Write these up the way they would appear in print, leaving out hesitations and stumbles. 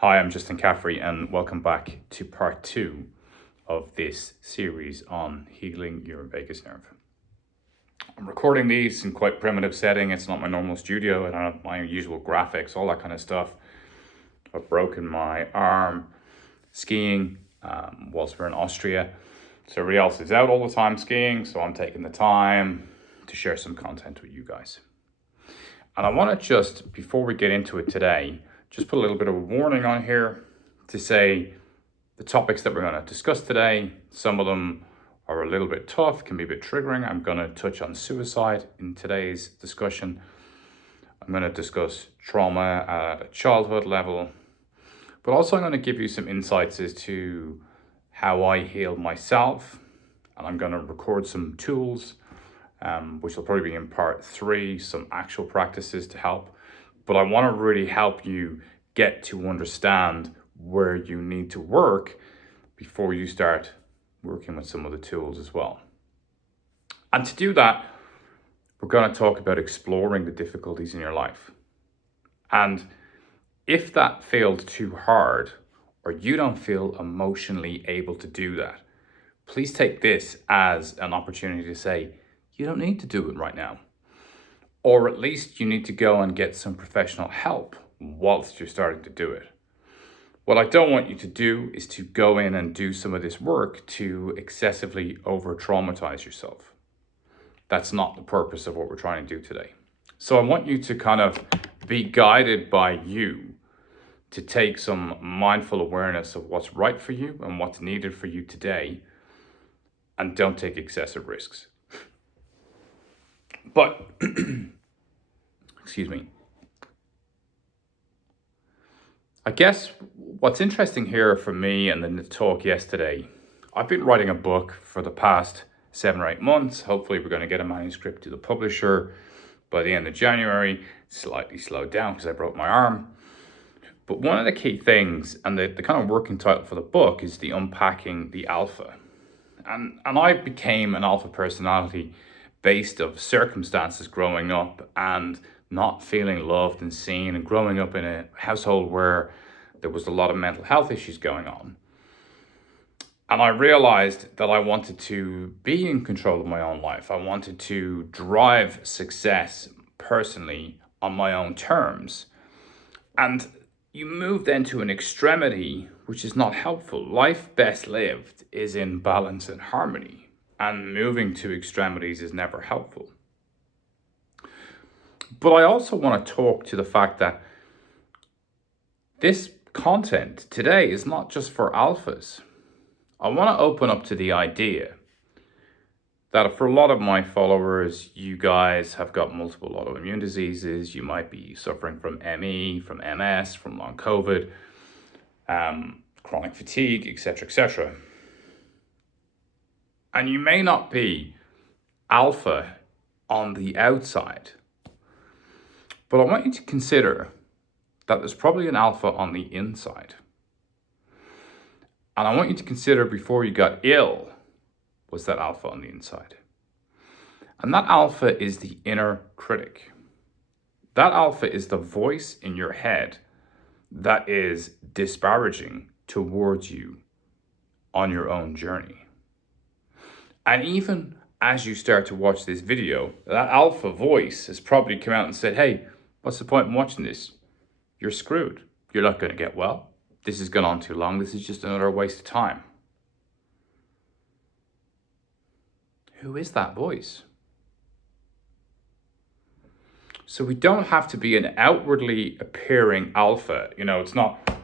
Hi, I'm Justin Caffrey, and welcome back to part 2 of this series on healing your vagus nerve. I'm recording these in quite primitive setting. It's not my normal studio. I don't have my usual graphics, all that kind of stuff. I've broken my arm skiing whilst we're in Austria. So everybody else is out all the time skiing, so I'm taking the time to share some content with you guys. And I want to just, before we get into it today, just put a little bit of a warning on here to say the topics that we're going to discuss today, some of them are a little bit tough, can be a bit triggering. I'm going to touch on suicide in today's discussion. I'm going to discuss trauma at a childhood level, but also I'm going to give you some insights as to how I healed myself. And I'm going to record some tools, which will probably be in part 3, some actual practices to help. But I want to really help you get to understand where you need to work before you start working with some of the tools as well. And to do that, we're going to talk about exploring the difficulties in your life. And if that feels too hard, or you don't feel emotionally able to do that, please take this as an opportunity to say, you don't need to do it right now. Or at least you need to go and get some professional help whilst you're starting to do it. What I don't want you to do is to go in and do some of this work to excessively over-traumatize yourself. That's not the purpose of what we're trying to do today. So I want you to kind of be guided by you to take some mindful awareness of what's right for you and what's needed for you today, and don't take excessive risks. But, excuse me. I guess what's interesting here for me and the talk yesterday, I've been writing a book for the past 7 or 8 months. Hopefully we're going to get a manuscript to the publisher by the end of January. Slightly slowed down because I broke my arm. But one of the key things, and the kind of working title for the book, is the unpacking the alpha. And I became an alpha personality based of circumstances growing up and not feeling loved and seen, and growing up in a household where there was a lot of mental health issues going on. And I realized that I wanted to be in control of my own life. I wanted to drive success personally on my own terms. And you move then to an extremity, which is not helpful. Life best lived is in balance and harmony. And moving to extremities is never helpful. But I also want to talk to the fact that this content today is not just for alphas. I want to open up to the idea that for a lot of my followers, you guys have got multiple autoimmune diseases. You might be suffering from ME, from MS, from long COVID, chronic fatigue, etc., etc. And you may not be alpha on the outside, but I want you to consider that there's probably an alpha on the inside. And I want you to consider, before you got ill, was that alpha on the inside? And that alpha is the inner critic. That alpha is the voice in your head that is disparaging towards you on your own journey. And even as you start to watch this video, that alpha voice has probably come out and said, hey, what's the point in watching this? You're screwed. You're not going to get well. This has gone on too long. This is just another waste of time. Who is that voice? So we don't have to be an outwardly appearing alpha. It's not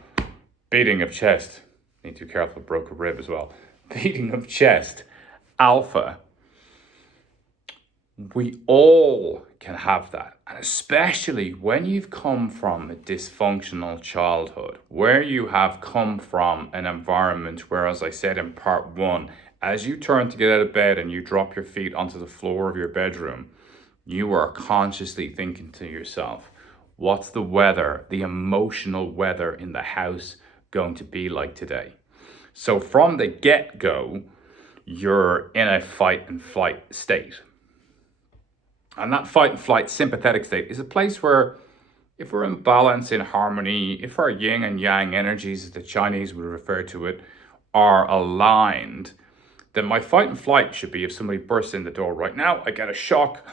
beating of chest. Need to be careful, broke a rib as well. Beating of chest, alpha. We all can have that. And especially when you've come from a dysfunctional childhood, where you have come from an environment where, as I said in part 1, as you turn to get out of bed and you drop your feet onto the floor of your bedroom, you are consciously thinking to yourself, what's the weather, the emotional weather in the house going to be like today? So from the get-go, you're in a fight and flight state. And that fight and flight sympathetic state is a place where if we're in balance, in harmony, if our yin and yang energies, as the Chinese would refer to it, are aligned, then my fight and flight should be if somebody bursts in the door right now, I get a shock,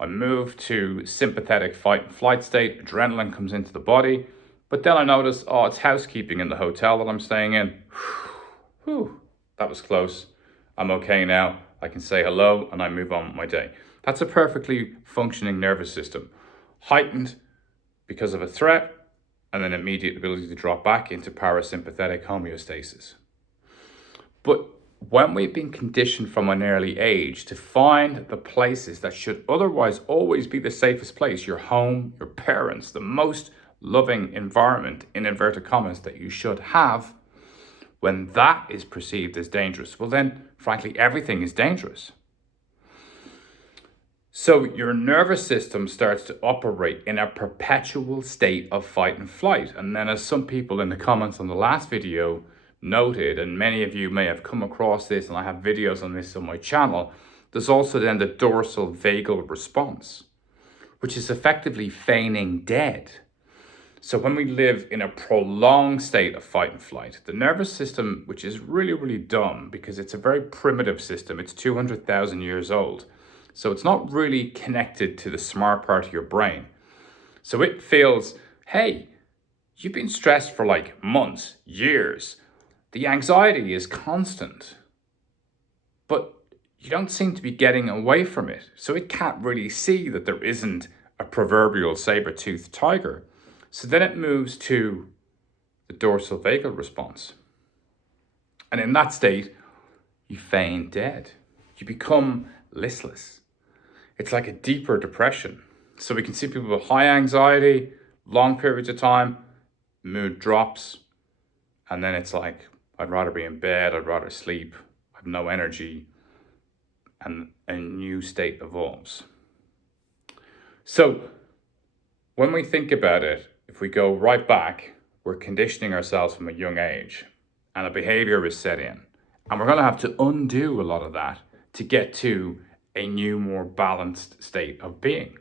I move to sympathetic fight and flight state, adrenaline comes into the body, but then I notice, oh, it's housekeeping in the hotel that I'm staying in. Whew, that was close. I'm okay now. I can say hello and I move on with my day. That's a perfectly functioning nervous system. Heightened because of a threat, and then immediate ability to drop back into parasympathetic homeostasis. But when we've been conditioned from an early age to find the places that should otherwise always be the safest place, your home, your parents, the most loving environment, in inverted commas, that you should have, when that is perceived as dangerous, well then, frankly, everything is dangerous. So your nervous system starts to operate in a perpetual state of fight and flight. And then, as some people in the comments on the last video noted, and many of you may have come across this, and I have videos on this on my channel, there's also then the dorsal vagal response, which is effectively feigning dead. So when we live in a prolonged state of fight and flight, the nervous system, which is really, really dumb because it's a very primitive system, it's 200,000 years old. So it's not really connected to the smart part of your brain. So it feels, hey, you've been stressed for like months, years. The anxiety is constant, but you don't seem to be getting away from it. So it can't really see that there isn't a proverbial saber-toothed tiger. So then it moves to the dorsal vagal response. And in that state, you feign dead. You become listless. It's like a deeper depression. So we can see people with high anxiety, long periods of time, mood drops, and then it's like, I'd rather be in bed, I'd rather sleep, I have no energy, and a new state evolves. So when we think about it, if we go right back, we're conditioning ourselves from a young age, and a behavior is set in. And we're going to have to undo a lot of that to get to a new, more balanced state of being.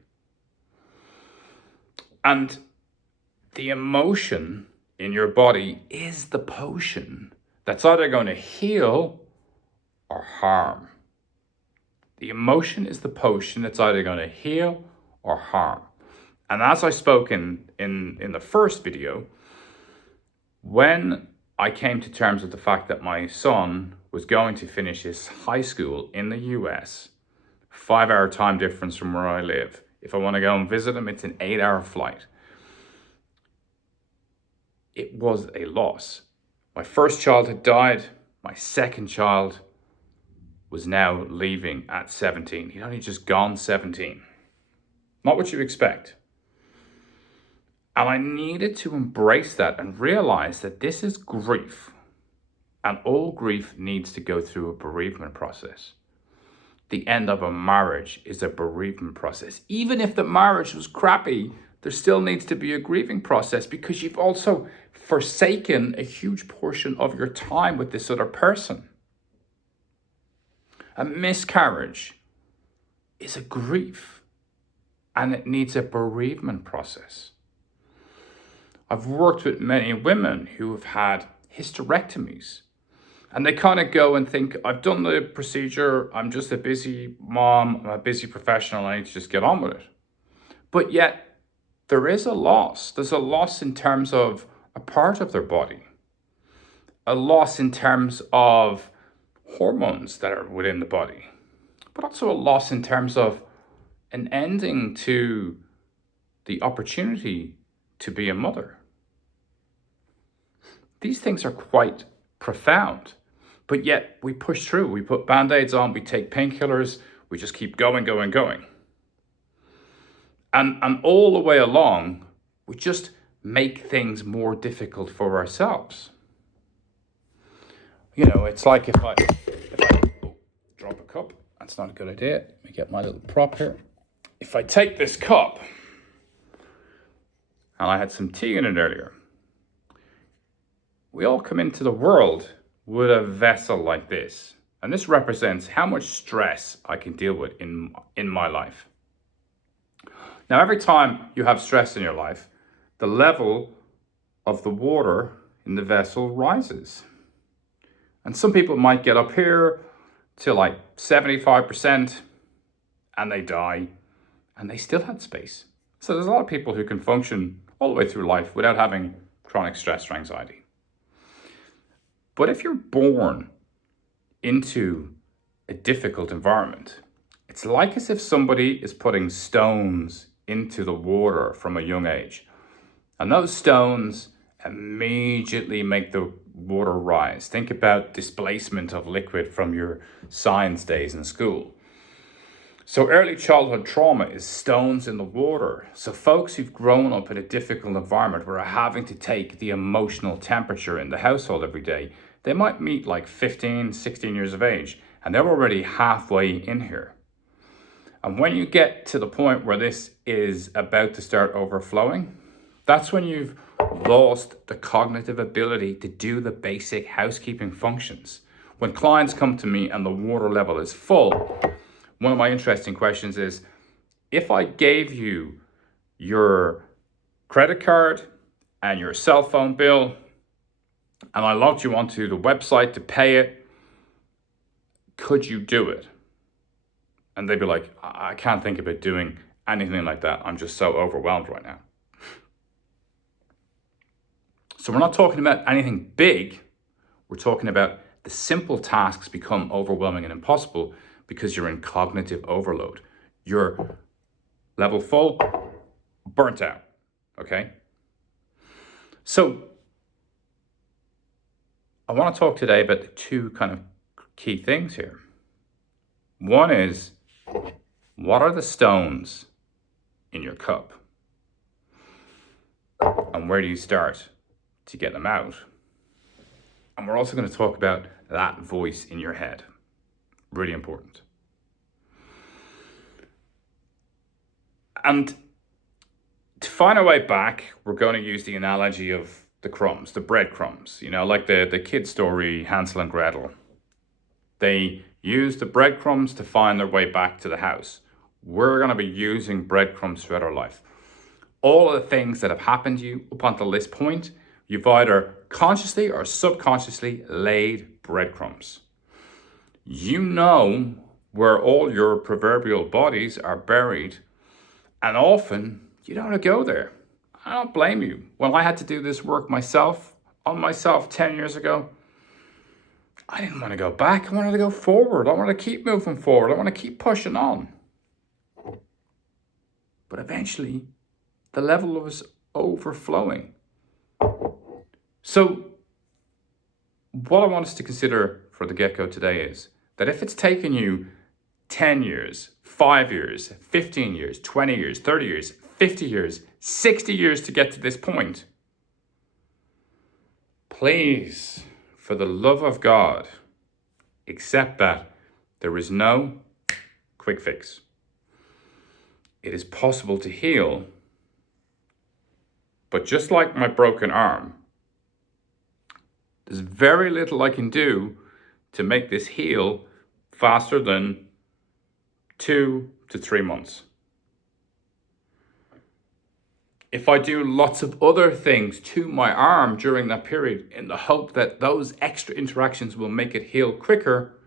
And the emotion in your body is the potion that's either going to heal or harm. The emotion is the potion that's either going to heal or harm. And as I spoke in the first video, when I came to terms with the fact that my son was going to finish his high school in the US, 5-hour time difference from where I live. If I want to go and visit him, it's an 8-hour flight. It was a loss. My first child had died. My second child was now leaving at 17. He'd only just gone 17. Not what you expect. And I needed to embrace that and realize that this is grief. And all grief needs to go through a bereavement process. The end of a marriage is a bereavement process. Even if the marriage was crappy, there still needs to be a grieving process because you've also forsaken a huge portion of your time with this other person. A miscarriage is a grief, and it needs a bereavement process. I've worked with many women who have had hysterectomies, and they kind of go and think, I've done the procedure, I'm just a busy mom, I'm a busy professional, I need to just get on with it. But yet, there is a loss. There's a loss in terms of a part of their body. A loss in terms of hormones that are within the body. But also a loss in terms of an ending to the opportunity to be a mother. These things are quite profound. But yet we push through, we put band-aids on, we take painkillers, we just keep going. And all the way along, we just make things more difficult for ourselves. You know, it's like if I drop a cup, that's not a good idea. Let me get my little prop here. If I take this cup, and I had some tea in it earlier, we all come into the world with a vessel like this. And this represents how much stress I can deal with in my life. Now, every time you have stress in your life, the level of the water in the vessel rises. And some people might get up here to like 75% and they die and they still had space. So there's a lot of people who can function all the way through life without having chronic stress or anxiety. But if you're born into a difficult environment, it's like as if somebody is putting stones into the water from a young age. And those stones immediately make the water rise. Think about displacement of liquid from your science days in school. So early childhood trauma is stones in the water. So folks who've grown up in a difficult environment where are having to take the emotional temperature in the household every day, they might meet like 15, 16 years of age, and they're already halfway in here. And when you get to the point where this is about to start overflowing, that's when you've lost the cognitive ability to do the basic housekeeping functions. When clients come to me and the water level is full, one of my interesting questions is, if I gave you your credit card and your cell phone bill, and I logged you onto the website to pay it, could you do it? And they'd be like, I can't think about doing anything like that. I'm just so overwhelmed right now. So we're not talking about anything big. We're talking about the simple tasks become overwhelming and impossible because you're in cognitive overload. You're level full, burnt out, okay? So I want to talk today about the two kind of key things here. One is, what are the stones in your cup? And where do you start to get them out? And we're also going to talk about that voice in your head. Really important. And to find our way back, we're going to use the analogy of the crumbs, the breadcrumbs, like the kid story, Hansel and Gretel. They use the breadcrumbs to find their way back to the house. We're going to be using breadcrumbs throughout our life. All of the things that have happened to you up until this point, you've either consciously or subconsciously laid breadcrumbs. You know where all your proverbial bodies are buried, and often you don't want to go there. I don't blame you. When I had to do this work on myself 10 years ago, I didn't want to go back. I wanted to go forward. I wanted to keep moving forward. I want to keep pushing on. But eventually, the level was overflowing. So what I want us to consider for the get-go today is that if it's taken you 10 years, 5 years, 15 years, 20 years, 30 years, 50 years, 60 years to get to this point, please, for the love of God, accept that there is no quick fix. It is possible to heal, but just like my broken arm, there's very little I can do to make this heal faster than 2 to 3 months. If I do lots of other things to my arm during that period in the hope that those extra interactions will make it heal quicker,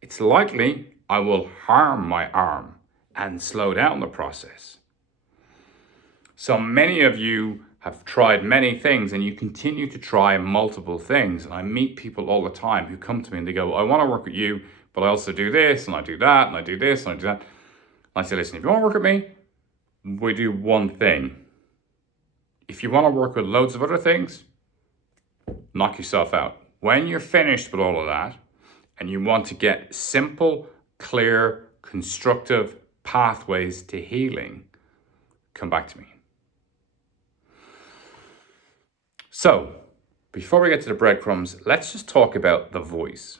it's likely I will harm my arm and slow down the process. So many of you have tried many things and you continue to try multiple things. And I meet people all the time who come to me and they go, I want to work with you, but I also do this and I do that and I do this and I do that. And I say, listen, if you want to work with me, we do one thing. If you want to work with loads of other things, knock yourself out. When you're finished with all of that and you want to get simple, clear, constructive pathways to healing, come back to me. So, before we get to the breadcrumbs, let's just talk about the voice.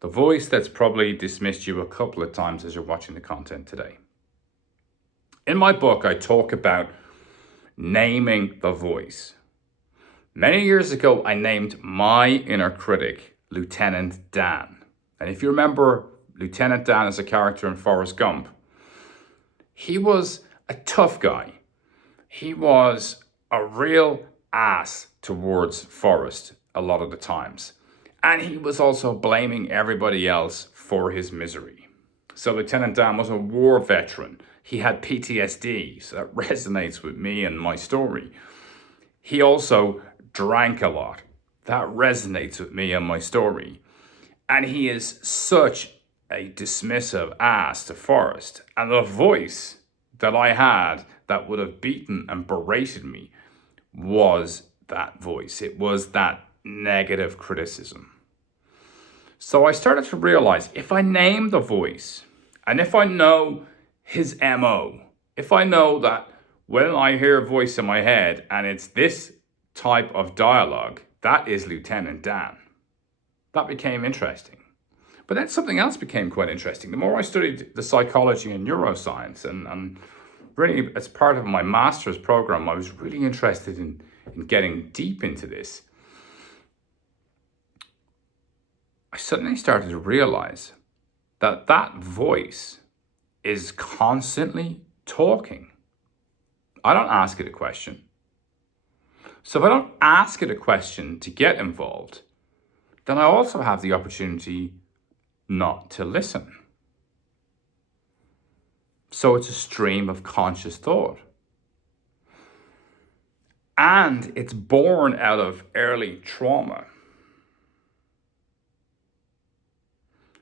The voice that's probably dismissed you a couple of times as you're watching the content today. In my book, I talk about naming the voice. Many years ago, I named my inner critic Lieutenant Dan. And if you remember, Lieutenant Dan is a character in Forrest Gump. He was a tough guy. He was a real ass towards Forrest a lot of the times. And he was also blaming everybody else for his misery. So Lieutenant Dan was a war veteran. He had PTSD, so that resonates with me and my story. He also drank a lot. That resonates with me and my story. And he is such a dismissive ass to Forrest. And the voice that I had that would have beaten and berated me was that voice. It was that negative criticism. So I started to realize if I name the voice, and if I know his MO, if I know that when I hear a voice in my head and it's this type of dialogue, that is Lieutenant Dan. That became interesting. But then something else became quite interesting. The more I studied the psychology and neuroscience, and really as part of my master's program, I was really interested in getting deep into this. I suddenly started to realize that that voice is constantly talking. I don't ask it a question. So if I don't ask it a question to get involved, then I also have the opportunity not to listen. So it's a stream of conscious thought. And it's born out of early trauma.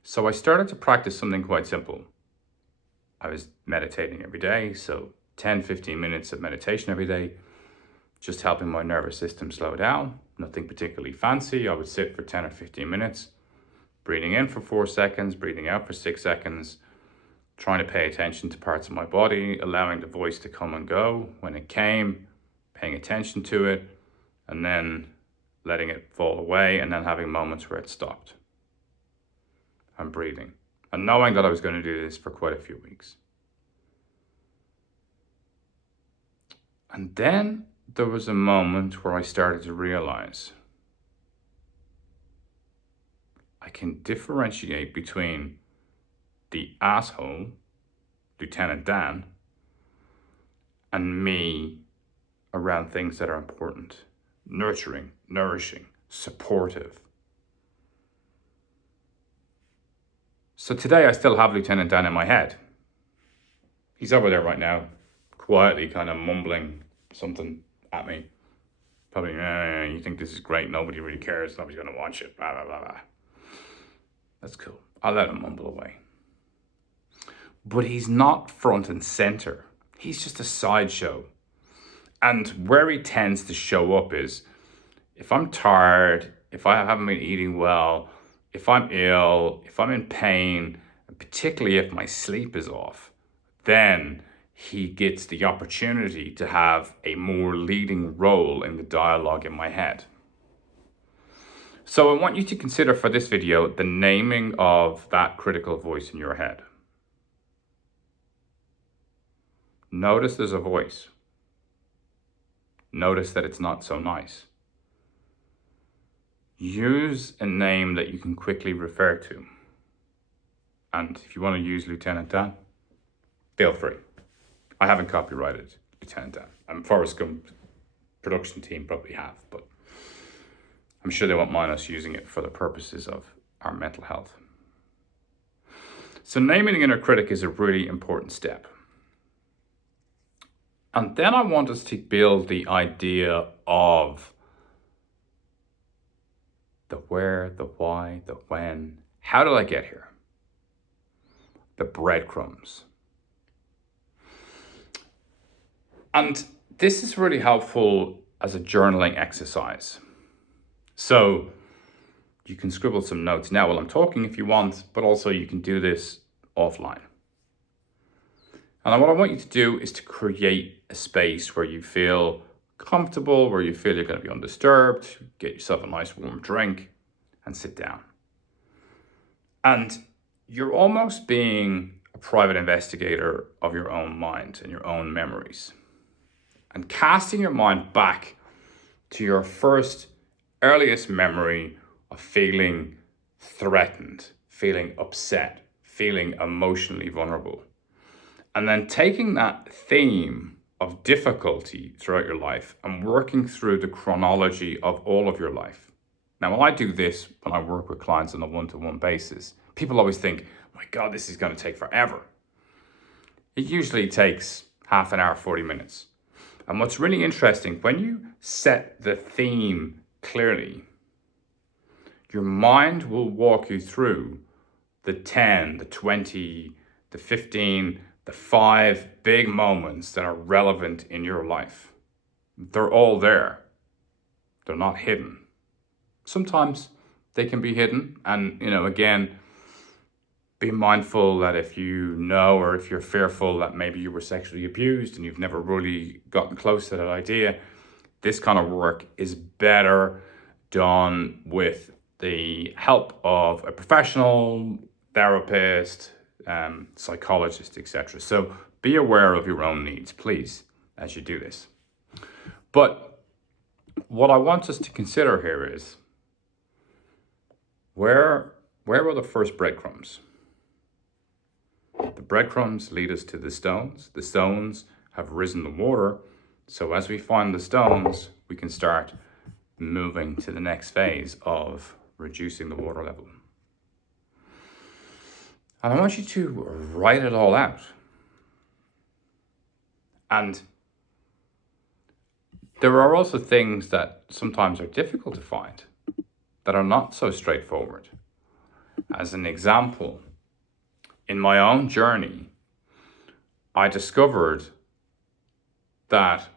So I started to practice something quite simple. I was meditating every day, so 10, 15 minutes of meditation every day, just helping my nervous system slow down. Nothing particularly fancy. I would sit for 10 or 15 minutes, breathing in for 4 seconds, breathing out for 6 seconds, trying to pay attention to parts of my body, allowing the voice to come and go when it came, paying attention to it, and then letting it fall away, and then having moments where it stopped. And breathing, and knowing that I was going to do this for quite a few weeks. And then there was a moment where I started to realize I can differentiate between the asshole, Lieutenant Dan, and me around things that are important, nurturing, nourishing, supportive. So today I still have Lieutenant Dan in my head. He's over there right now, quietly kind of mumbling something at me. Probably, you think this is great, nobody really cares, nobody's going to watch it, blah, blah, blah, blah. That's cool. I'll let him mumble away. But he's not front and center. He's just a sideshow. And where he tends to show up is, if I'm tired, if I haven't been eating well, if I'm ill, if I'm in pain, and particularly if my sleep is off, then he gets the opportunity to have a more leading role in the dialogue in my head. So I want you to consider for this video the naming of that critical voice in your head. Notice there's a voice. Notice that it's not so nice. Use a name that you can quickly refer to. And if you want to use Lieutenant Dan, feel free. I haven't copyrighted Lieutenant Dan. And Forrest Gump production team probably have, but I'm sure they won't mind us using it for the purposes of our mental health. So naming the inner critic is a really important step. And then I want us to build the idea of the where, the why, the when. How did I get here? The breadcrumbs. And this is really helpful as a journaling exercise. So you can scribble some notes now while I'm talking if you want, but also you can do this offline. And what I want you to do is to create a space where you feel comfortable, where you feel you're going to be undisturbed, get yourself a nice warm drink and sit down. And you're almost being a private investigator of your own mind and your own memories. And casting your mind back to your first, earliest memory of feeling threatened, feeling upset, feeling emotionally vulnerable. And then taking that theme of difficulty throughout your life and working through the chronology of all of your life. Now, when I do this, when I work with clients on a one-to-one basis, people always think, my God, this is going to take forever. It usually takes half an hour, 40 minutes. And what's really interesting, when you set the theme clearly, your mind will walk you through the 10, the 20, the 15, the 5 big moments that are relevant in your life. They're all there. They're not hidden. Sometimes they can be hidden. And, again, be mindful that if you know or if you're fearful that maybe you were sexually abused and you've never really gotten close to that idea, this kind of work is better done with the help of a professional, therapist, psychologist, etc. So be aware of your own needs, please, as you do this. But what I want us to consider here is, where were the first breadcrumbs? The breadcrumbs lead us to the stones. The stones have risen the water. So as we find the stones, we can start moving to the next phase of reducing the water level. And I want you to write it all out. And there are also things that sometimes are difficult to find, that are not so straightforward. As an example, in my own journey, I discovered that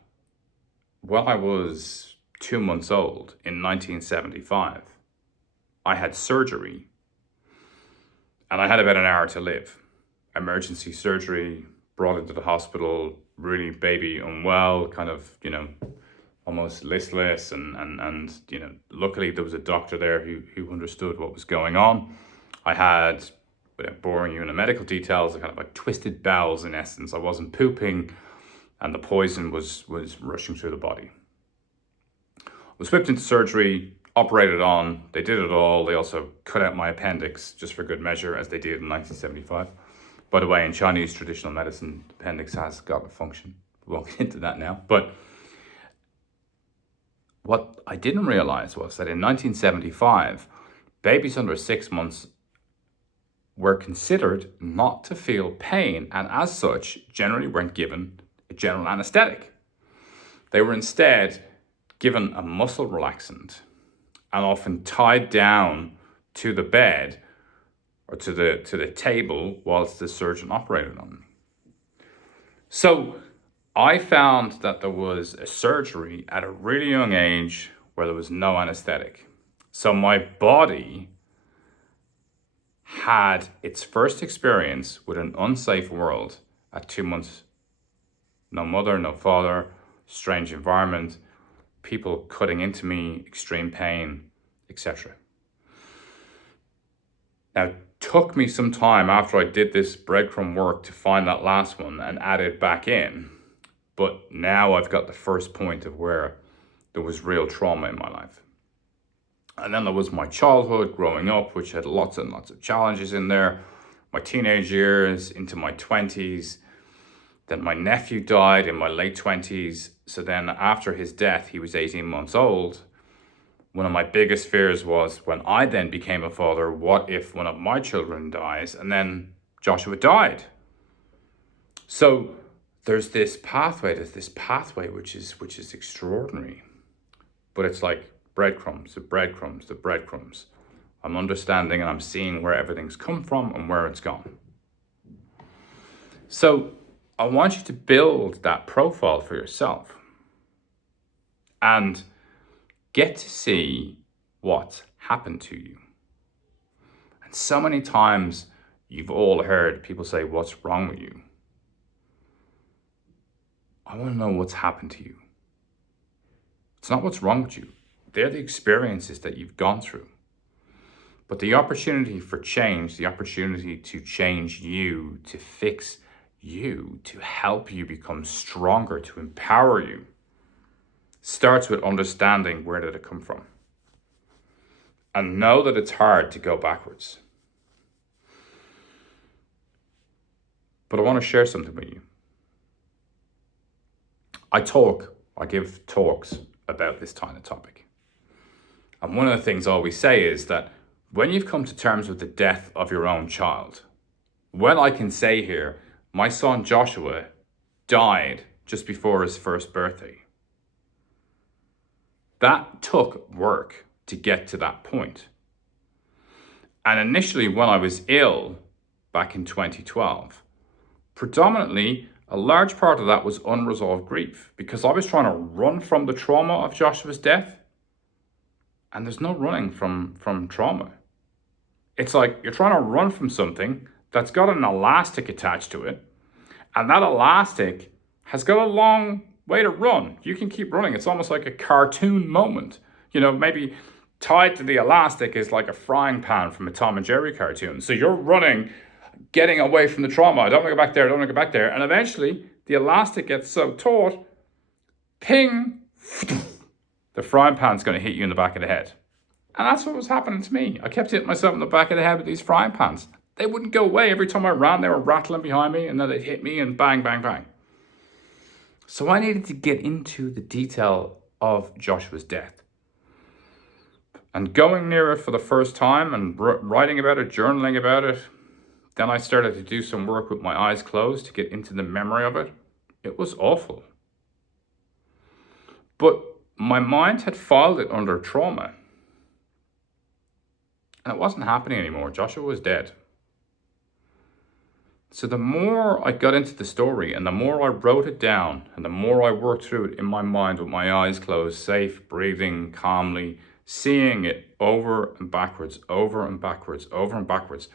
when I was 2 months old in 1975, I had surgery and I had about an hour to live. Emergency surgery, brought into the hospital, really baby unwell, kind of, almost listless. And luckily there was a doctor there who understood what was going on. I had, without boring you in the medical details, I kind of like twisted bowels in essence. I wasn't pooping and the poison was rushing through the body. I was whipped into surgery, operated on, they did it all. They also cut out my appendix just for good measure, as they did in 1975. By the way, in Chinese traditional medicine, the appendix has got a function. We won't get into that now. But what I didn't realize was that in 1975, babies under 6 months were considered not to feel pain, and as such, generally weren't given a general anesthetic. They were instead given a muscle relaxant and often tied down to the bed or to the table whilst the surgeon operated on me. So I found that there was a surgery at a really young age where there was no anesthetic. So my body had its first experience with an unsafe world at 2 months. No mother, no father, strange environment, people cutting into me, extreme pain, etc. Now, it took me some time after I did this breadcrumb work to find that last one and add it back in. But now I've got the first point of where there was real trauma in my life. And then there was my childhood growing up, which had lots and lots of challenges in there. My teenage years into my 20s. Then my nephew died in my late 20s. So then after his death, he was 18 months old. One of my biggest fears was, when I then became a father, what if one of my children dies? And then Joshua died. So there's this pathway which is extraordinary. But it's like breadcrumbs, the breadcrumbs, the breadcrumbs. I'm understanding and I'm seeing where everything's come from and where it's gone. So I want you to build that profile for yourself and get to see what's happened to you. And so many times you've all heard people say, what's wrong with you? I want to know what's happened to you. It's not what's wrong with you. They're the experiences that you've gone through. But the opportunity for change, the opportunity to change you, to fix you, to help you become stronger, to empower you, starts with understanding where did it come from. And know that it's hard to go backwards. But I want to share something with you. I give talks about this kind of topic. And one of the things I always say is that when you've come to terms with the death of your own child, when I can say here, my son Joshua died just before his first birthday. That took work to get to that point. And initially, when I was ill back in 2012, predominantly a large part of that was unresolved grief, because I was trying to run from the trauma of Joshua's death. And there's no running from trauma. It's like you're trying to run from something that's got an elastic attached to it. And that elastic has got a long way to run. You can keep running. It's almost like a cartoon moment. Maybe tied to the elastic is like a frying pan from a Tom and Jerry cartoon. So you're running, getting away from the trauma. I don't want to go back there. I don't want to go back there. And eventually the elastic gets so taut, ping, the frying pan's going to hit you in the back of the head. And that's what was happening to me. I kept hitting myself in the back of the head with these frying pans. They wouldn't go away. Every time I ran, they were rattling behind me, and then they'd hit me and bang, bang, bang. So I needed to get into the detail of Joshua's death. And going near it for the first time and writing about it, journaling about it, then I started to do some work with my eyes closed to get into the memory of it. It was awful. But my mind had filed it under trauma. And it wasn't happening anymore. Joshua was dead. So the more I got into the story and the more I wrote it down and the more I worked through it in my mind with my eyes closed, safe, breathing calmly, seeing it over and backwards, over and backwards, over and backwards.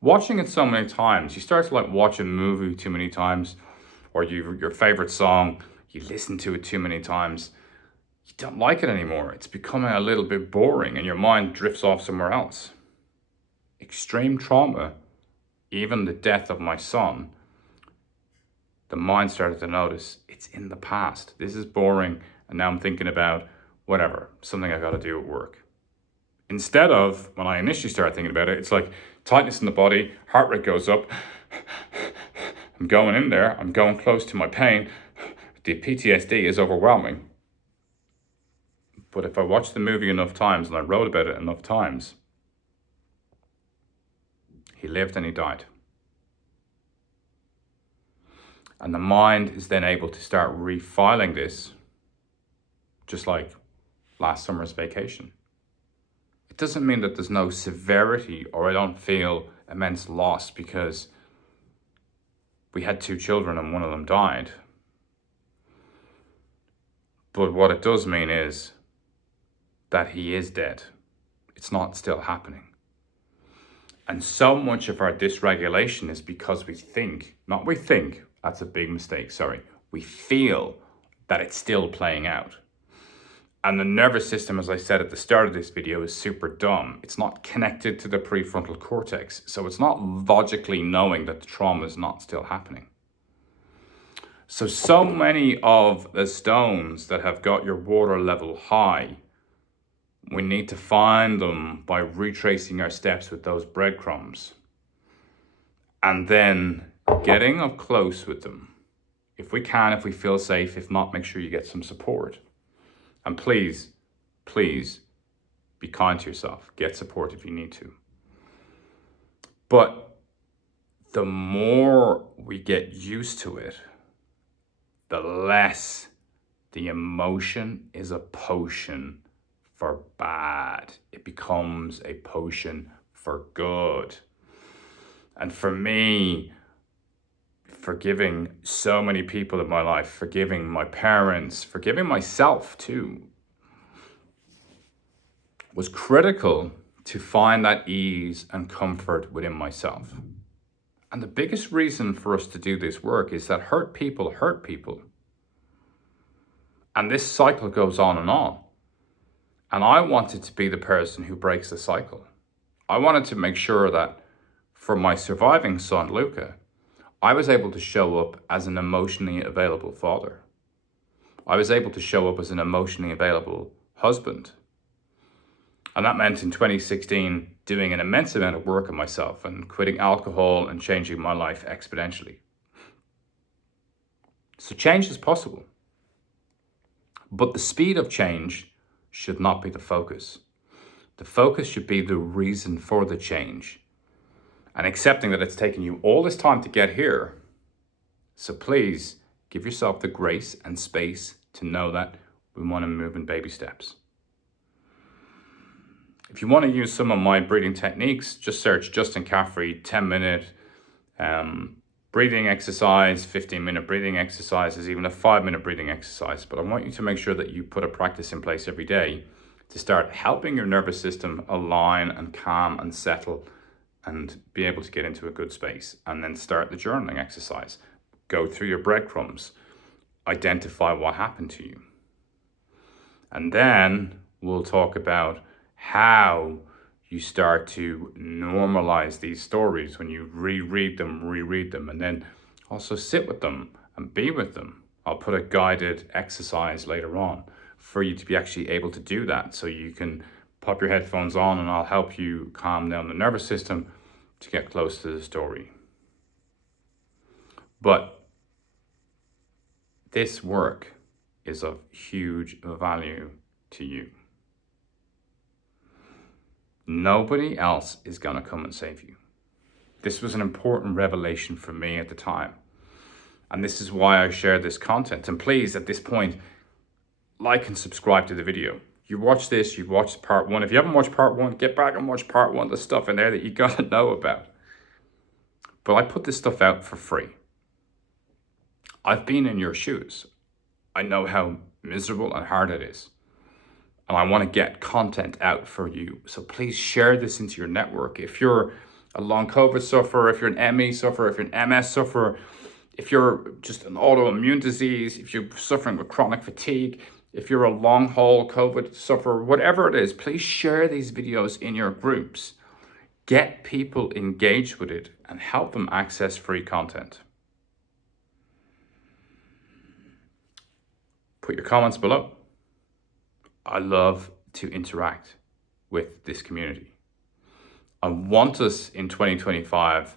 Watching it so many times, you start to watch a movie too many times, or your favorite song, you listen to it too many times. You don't like it anymore. It's becoming a little bit boring and your mind drifts off somewhere else. Extreme trauma, even the death of my son, the mind started to notice it's in the past. This is boring. And now I'm thinking about whatever, something I got to do at work. Instead of, when I initially started thinking about it, it's like tightness in the body, heart rate goes up. I'm going in there. I'm going close to my pain. The PTSD is overwhelming. But if I watched the movie enough times and I wrote about it enough times, he lived and he died. And the mind is then able to start refiling this, just like last summer's vacation. It doesn't mean that there's no severity or I don't feel immense loss because we had 2 children and one of them died. But what it does mean is that he is dead. It's not still happening. And so much of our dysregulation is because we think, that's a big mistake, we feel that it's still playing out. And the nervous system, as I said at the start of this video, is super dumb. It's not connected to the prefrontal cortex. So it's not logically knowing that the trauma is not still happening. So many of the stones that have got your water level high, we need to find them by retracing our steps with those breadcrumbs and then getting up close with them. If we can, if we feel safe, if not, make sure you get some support. And please be kind to yourself. Get support if you need to. But the more we get used to it, the less the emotion is a potion for bad. It becomes a potion for good. And for me, forgiving so many people in my life, forgiving my parents, forgiving myself too, was critical to find that ease and comfort within myself. And the biggest reason for us to do this work is that hurt people hurt people. And this cycle goes on and on. And I wanted to be the person who breaks the cycle. I wanted to make sure that for my surviving son, Luca, I was able to show up as an emotionally available father. I was able to show up as an emotionally available husband. And that meant in 2016 doing an immense amount of work on myself and quitting alcohol and changing my life exponentially. So change is possible. But the speed of change should not be the focus. The focus should be the reason for the change and accepting that it's taken you all this time to get here. So please give yourself the grace and space to know that we want to move in baby steps. If you want to use some of my breathing techniques, just search Justin Caffrey 10-minute breathing exercise, 15-minute breathing exercises, even a 5-minute breathing exercise. But I want you to make sure that you put a practice in place every day to start helping your nervous system align and calm and settle and be able to get into a good space. And then start the journaling exercise. Go through your breadcrumbs. Identify what happened to you. And then we'll talk about how you start to normalize these stories when you reread them, and then also sit with them and be with them. I'll put a guided exercise later on for you to be actually able to do that. So you can pop your headphones on and I'll help you calm down the nervous system to get close to the story. But this work is of huge value to you. Nobody else is going to come and save you. This was an important revelation for me at the time. And this is why I share this content. And please, at this point, like and subscribe to the video. You watch this, you've watched part 1. If you haven't watched part 1, get back and watch part 1. There's stuff in there that you got to know about. But I put this stuff out for free. I've been in your shoes. I know how miserable and hard it is. And I want to get content out for you. So please share this into your network. If you're a long COVID sufferer, if you're an ME sufferer, if you're an MS sufferer, if you're just an autoimmune disease, if you're suffering with chronic fatigue, if you're a long haul COVID sufferer, whatever it is, please share these videos in your groups. Get people engaged with it and help them access free content. Put your comments below. I love to interact with this community. I want us in 2025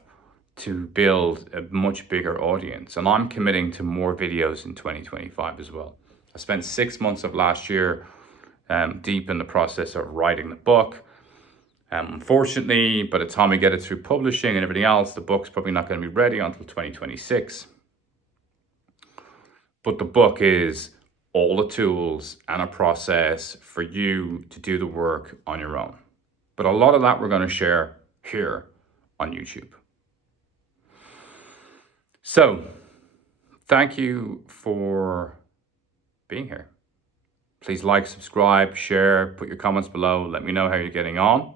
to build a much bigger audience, and I'm committing to more videos in 2025 as well. I spent 6 months of last year deep in the process of writing the book. Unfortunately, by the time we get it through publishing and everything else, the book's probably not going to be ready until 2026. But the book is all the tools and a process for you to do the work on your own. But a lot of that we're going to share here on YouTube. So, thank you for being here. Please like, subscribe, share, put your comments below. Let me know how you're getting on.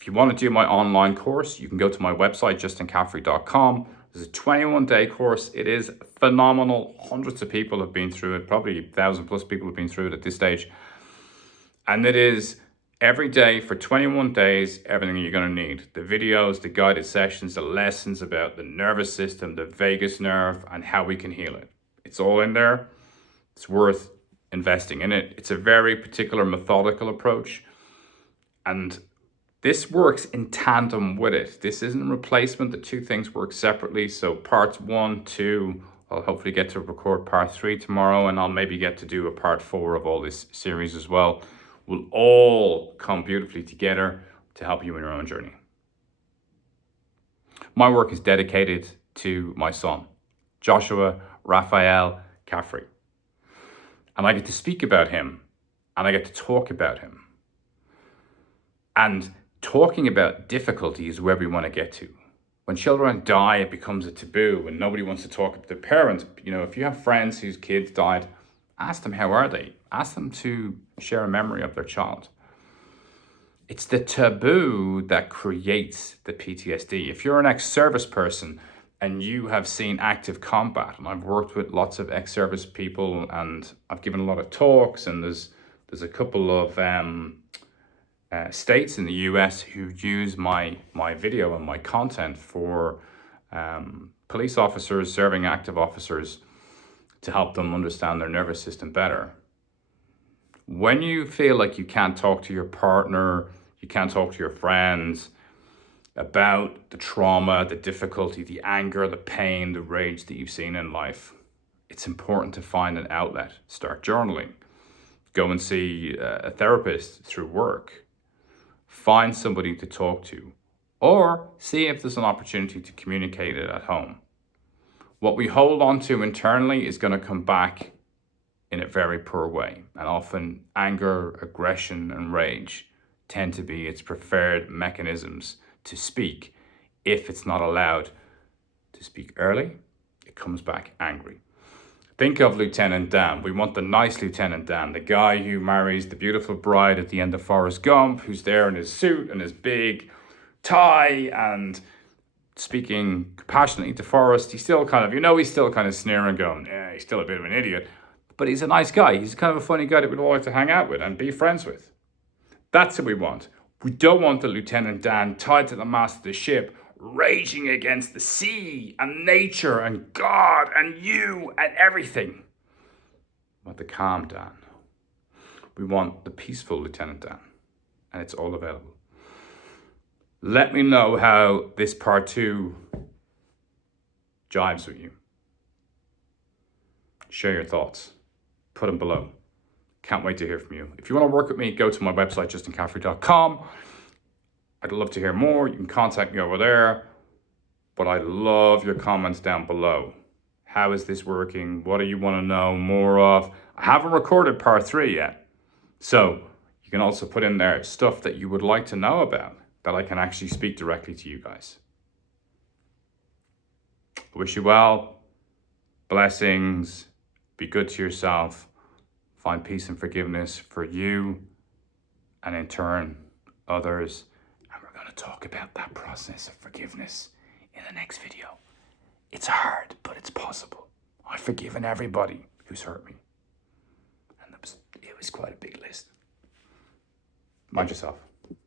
If you want to do my online course, you can go to my website, justincaffrey.com. It's a 21-day course. It is phenomenal. Hundreds of people have been through it. Probably 1,000 plus people have been through it at this stage. And it is every day for 21 days, everything you're going to need. The videos, the guided sessions, the lessons about the nervous system, the vagus nerve, and how we can heal it. It's all in there. It's worth investing in it. It's a very particular methodical approach. And this works in tandem with it. This isn't a replacement. The two things work separately. So parts 1, 2, I'll hopefully get to record part 3 tomorrow, and I'll maybe get to do a part 4 of all this series as well. Will all come beautifully together to help you in your own journey. My work is dedicated to my son, Joshua Raphael Caffrey. And I get to speak about him, and I get to talk about him. And talking about difficulty is where we want to get to. When children die, it becomes a taboo and nobody wants to talk to their parents. You know, if you have friends whose kids died, ask them how are they? Ask them to share a memory of their child. It's the taboo that creates the PTSD. If you're an ex-service person and you have seen active combat, and I've worked with lots of ex-service people and I've given a lot of talks, and there's a couple of states in the US who use my video and my content for police officers, serving active officers, to help them understand their nervous system better. When you feel like you can't talk to your partner, you can't talk to your friends about the trauma, the difficulty, the anger, the pain, the rage that you've seen in life, it's important to find an outlet. Start journaling. Go and see a therapist through work. Find somebody to talk to, or see if there's an opportunity to communicate it at home. What we hold on to internally is going to come back in a very poor way. And often anger, aggression, and rage tend to be its preferred mechanisms to speak. If it's not allowed to speak early, it comes back angry. Think of Lieutenant Dan. We want the nice Lieutenant Dan, the guy who marries the beautiful bride at the end of Forrest Gump, who's there in his suit and his big tie and speaking compassionately to Forrest. He's still kind of, he's still kind of sneering, going, yeah, he's still a bit of an idiot. But he's a nice guy. He's kind of a funny guy that we'd all like to hang out with and be friends with. That's what we want. We don't want the Lieutenant Dan tied to the mast of the ship, raging against the sea and nature and God and you and everything. We want the calm Dan. We want the peaceful Lieutenant Dan. And it's all available. Let me know how this part 2 jives with you. Share your thoughts. Put them below. Can't wait to hear from you. If you want to work with me, go to my website, justincaffrey.com. I'd love to hear more. You can contact me over there. But I love your comments down below. How is this working? What do you want to know more of? I haven't recorded part 3 yet. So you can also put in there stuff that you would like to know about that I can actually speak directly to you guys. I wish you well. Blessings. Be good to yourself. Find peace and forgiveness for you and in turn others. And we're going to talk about that process of forgiveness in the next video. It's hard, but it's possible. I've forgiven everybody who's hurt me. And it was quite a big list. Mind yourself.